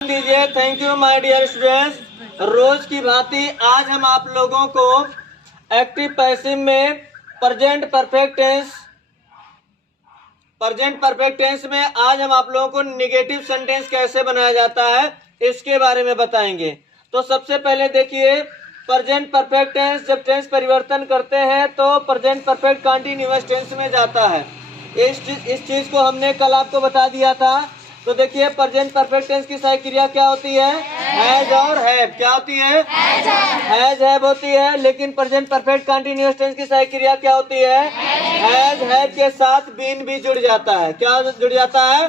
दीजिए। Thank you my dear students. रोज की भांति आज हम आप लोगों को एक्टिव पैसिव में प्रेजेंट परफेक्ट टेंस में आज हम आप लोगों को निगेटिव सेंटेंस कैसे बनाया जाता है इसके बारे में बताएंगे। तो सबसे पहले देखिए, प्रेजेंट परफेक्ट टेंस जब टेंस परिवर्तन करते हैं तो प्रेजेंट परफेक्ट कंटीन्यूअस टेंस में जाता है। इस चीज को हमने कल आपको बता दिया था। तो देखिए, प्रेजेंट परफेक्ट टेंस की सहायक क्रिया क्या होती है? हैज और हैव। क्या होती है? हैज हैव होती है। लेकिन प्रेजेंट परफेक्ट कंटीन्यूअस टेंस की सहायक क्रिया क्या होती है? हैज हैव के साथ बीन भी जुड़ जाता है। क्या जुड़ जाता है?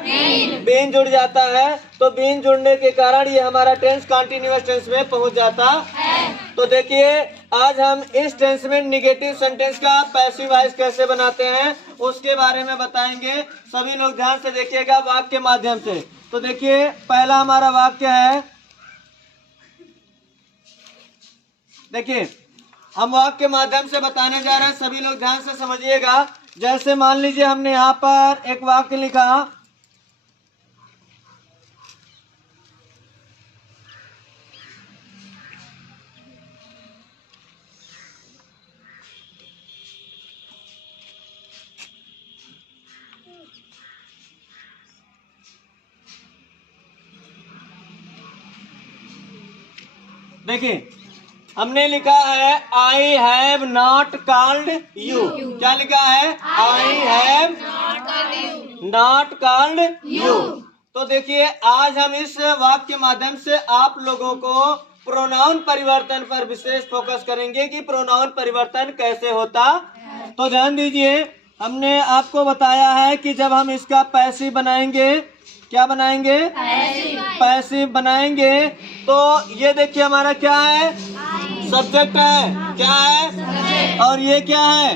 बीन जुड़ जाता है। तो बीन जुड़ने के कारण ये हमारा टेंस कंटीन्यूअस टेंस में पहुंच जाता है। तो देखिए, आज हम इस टेंस में निगेटिव सेंटेंस का पैसिव वॉइस कैसे बनाते हैं उसके बारे में बताएंगे। सभी लोग ध्यान से देखिएगा वाक्य के माध्यम से। तो देखिए, पहला हमारा वाक्य है, देखिए हम वाक्य के माध्यम से बताने जा रहे हैं। सभी लोग ध्यान से समझिएगा। जैसे मान लीजिए हमने यहाँ पर एक वाक्य लिखा, देखिए हमने लिखा है I have not called you. क्या लिखा है? I have not called you. तो देखिए, आज हम इस वाक्य के माध्यम से आप लोगों को प्रोनाउन परिवर्तन पर विशेष फोकस करेंगे कि प्रोनाउन परिवर्तन कैसे होता। तो ध्यान दीजिए, हमने आपको बताया है कि जब हम इसका पैसिव बनाएंगे, क्या बनाएंगे? पैसिव बनाएंगे। तो ये देखिए हमारा क्या है? सब्जेक्ट है। क्या है? और ये क्या है?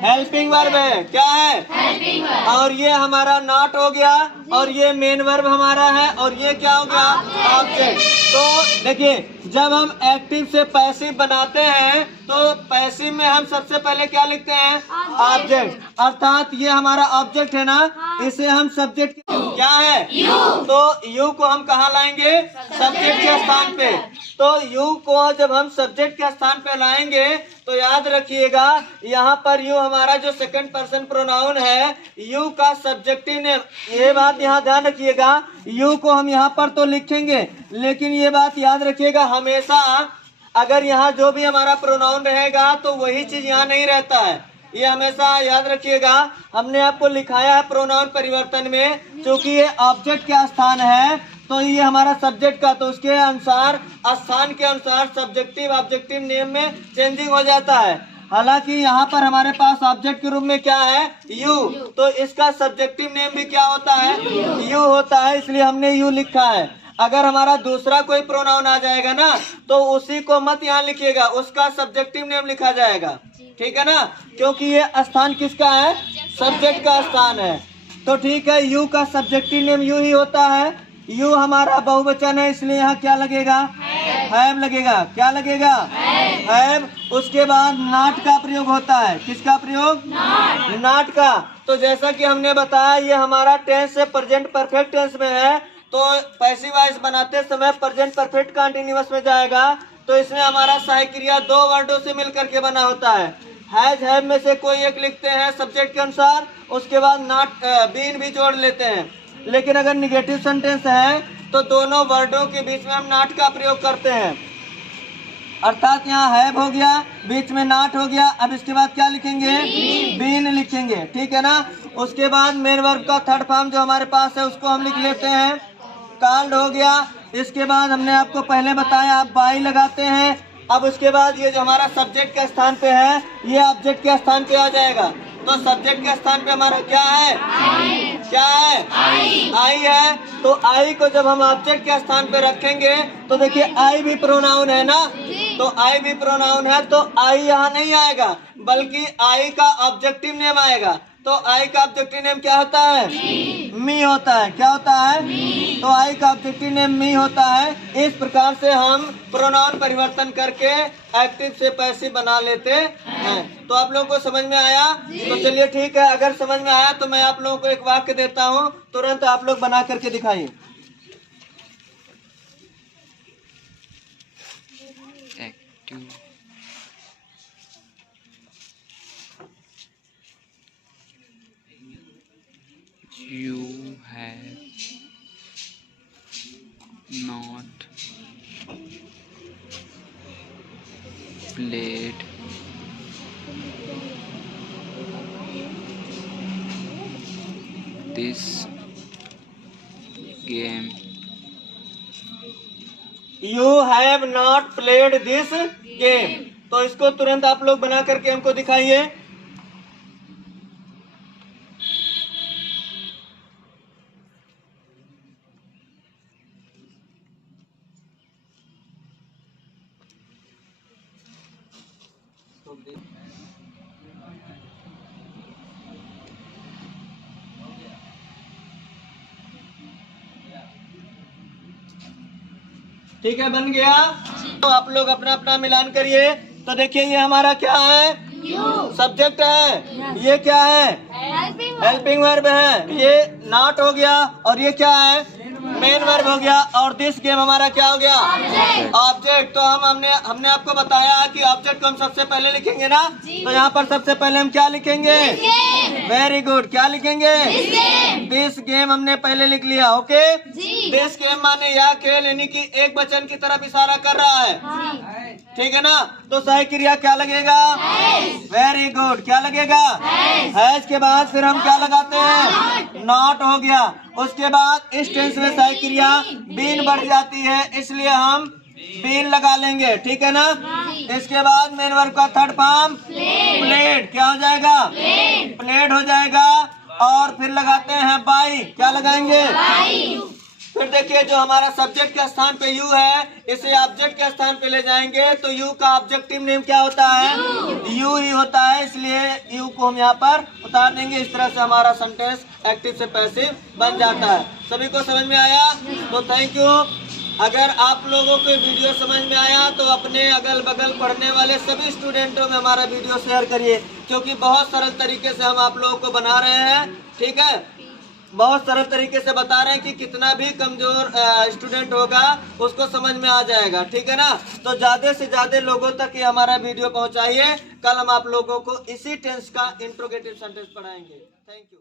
हेल्पिंग वर्ब है। क्या है? Helping verb. और ये हमारा नॉट हो गया और ये मेन वर्ब हमारा है और ये क्या हो गया? ऑब्जेक्ट। तो देखिए, जब हम एक्टिव से पैसिव बनाते हैं तो पैसिव में हम सबसे पहले क्या लिखते हैं? ऑब्जेक्ट। अर्थात ये हमारा ऑब्जेक्ट है ना, इसे हम सब्जेक्ट क्या है? यू। तो यू को हम कहाँ लाएंगे? सब्जेक्ट के स्थान पे। तो यू को जब हम सब्जेक्ट के स्थान पे लाएंगे तो याद रखिएगा, यहाँ पर यू हमारा जो सेकंड पर्सन प्रोनाउन है, यू का सब्जेक्टिव नेम। ये बात यहाँ ध्यान रखिएगा, यू को हम यहाँ पर तो लिखेंगे, लेकिन ये बात याद रखिएगा, हमेशा अगर यहाँ जो भी हमारा प्रोनाउन रहेगा तो वही चीज यहाँ नहीं रहता है। ये हमेशा याद रखिएगा। हमने आपको लिखाया है प्रोनाउन परिवर्तन में, क्योंकि ये ऑब्जेक्ट का स्थान है तो ये हमारा सब्जेक्ट का, तो उसके अनुसार स्थान के अनुसार सब्जेक्टिव ऑब्जेक्टिव नेम में चेंजिंग हो जाता है। हालांकि यहाँ पर हमारे पास ऑब्जेक्ट के रूप में क्या है? यू। तो इसका सब्जेक्टिव नेम भी क्या होता है? यू होता है, इसलिए हमने यू लिखा है। अगर हमारा दूसरा कोई प्रोनाउन आ जाएगा ना तो उसी को मत यहाँ लिखिएगा, उसका सब्जेक्टिव नेम लिखा जाएगा। ठीक है ना, क्योंकि ये स्थान किसका है? सब्जेक्ट का स्थान है। तो ठीक है, यू का सब्जेक्टिव नेम यू ही होता है। यू हमारा बहुवचन है, इसलिए यहाँ क्या लगेगा? हैव लगेगा। क्या लगेगा? हैव। उसके बाद नॉट का प्रयोग होता है। किसका प्रयोग? नॉट का। तो जैसा कि हमने बताया, ये हमारा टेंस से प्रेजेंट परफेक्ट टेंस में है, तो पैसिव वॉइस बनाते समय प्रेजेंट परफेक्ट कंटीन्यूअस में जाएगा। तो इसमें हमारा सहायक क्रिया दो वर्डों से मिलकर के बना होता है। हैज हैव में से कोई एक लिखते हैं सब्जेक्ट के अनुसार, उसके बाद नॉट बीन भी जोड़ लेते हैं। लेकिन अगर निगेटिव सेंटेंस है तो दोनों वर्डों के बीच में हम नॉट का प्रयोग करते हैं। अर्थात यहाँ हैव हो गया, बीच में नॉट हो गया, अब इसके बाद क्या लिखेंगे? बीन लिखेंगे। ठीक है ना। उसके बाद मेन वर्ब का थर्ड फॉर्म जो हमारे पास है उसको हम लिख लेते हैं, कॉल्ड हो गया। इसके बाद हमने आपको पहले बताया, आप बाई लगाते हैं। अब उसके बाद ये जो हमारा सब्जेक्ट के स्थान पे है, ये ऑब्जेक्ट के स्थान पे आ जाएगा। तो सब्जेक्ट के स्थान पे हमारा क्या है? क्या है? आई है। तो आई को जब हम ऑब्जेक्ट के स्थान पे रखेंगे तो देखिए, आई भी प्रोनाउन है ना, तो आई भी प्रोनाउन है, तो आई यहाँ नहीं आएगा बल्कि आई का ऑब्जेक्टिव नेम आएगा। तो आई का ऑब्जेक्टिव नेम क्या होता है? मी होता है। क्या होता है? तो आई का ऑब्जेक्टिव नेम मी होता है। इस प्रकार से हम प्रोनाउन परिवर्तन करके एक्टिव से पैसिव बना लेते हैं। तो आप लोगों को समझ में आया? तो चलिए ठीक है, अगर समझ में आया तो मैं आप लोगों को एक वाक्य देता हूँ, तुरंत आप लोग बना करके दिखाइए। You have not played this game. You have not played this game. तो इसको तुरंत आप लोग बना करके हमको दिखाइए। ठीक है, बन गया। तो आप लोग अपना अपना मिलान करिए। तो देखिए ये हमारा क्या है, सब्जेक्ट है। ये क्या है, हेल्पिंग वर्ब है। ये नॉट हो गया और ये क्या है, मेन वर्ब हो गया। और दिस गेम हमारा क्या हो गया, ऑब्जेक्ट। तो हमने आपको बताया कि ऑब्जेक्ट को हम सबसे पहले लिखेंगे ना, तो यहाँ पर सबसे पहले हम क्या लिखेंगे, वेरी गुड, क्या लिखेंगे, दिस गेम हमने पहले लिख लिया। ओके, दिस गेम माने यह खेल, यानी कि एक वचन की तरफ इशारा कर रहा है। ठीक है ना, तो सही क्रिया क्या लगेगा, वेरी गुड, क्या लगेगा, हैज के बाद फिर हम क्या लगाते हैं, नॉट हो गया। उसके बाद इस टेंस में सही क्रिया बीन बढ़ जाती है, इसलिए हम बीन लगा लेंगे। ठीक है ना, इसके बाद मेन वर्ब का थर्ड फॉर्म प्लेड, क्या हो जाएगा, प्लेड हो जाएगा। और फिर लगाते हैं बाई, क्या लगाएंगे, फिर देखिए जो हमारा सब्जेक्ट के स्थान पे यू है, इसे ऑब्जेक्ट के स्थान पे ले जाएंगे तो यू का ऑब्जेक्टिव नेम क्या होता है, यू ही होता है, इसलिए यू को हम यहाँ पर उतार देंगे। इस तरह से हमारा सेंटेंस एक्टिव से पैसिव बन जाता है। सभी को समझ में आया, तो थैंक यू। अगर आप लोगों को वीडियो समझ में आया तो अपने अगल बगल पढ़ने वाले सभी स्टूडेंटों में हमारा वीडियो शेयर करिए, क्योंकि बहुत सरल तरीके से हम आप लोगों को बना रहे हैं। ठीक है, बहुत सरल तरीके से बता रहे हैं कि कितना भी कमजोर स्टूडेंट होगा उसको समझ में आ जाएगा। ठीक है ना, तो ज्यादा से ज्यादा लोगों तक ये हमारा वीडियो पहुंचाइए। कल हम आप लोगों को इसी टेंस का इंट्रोगेटिव सेंटेंस पढ़ाएंगे। Thank you.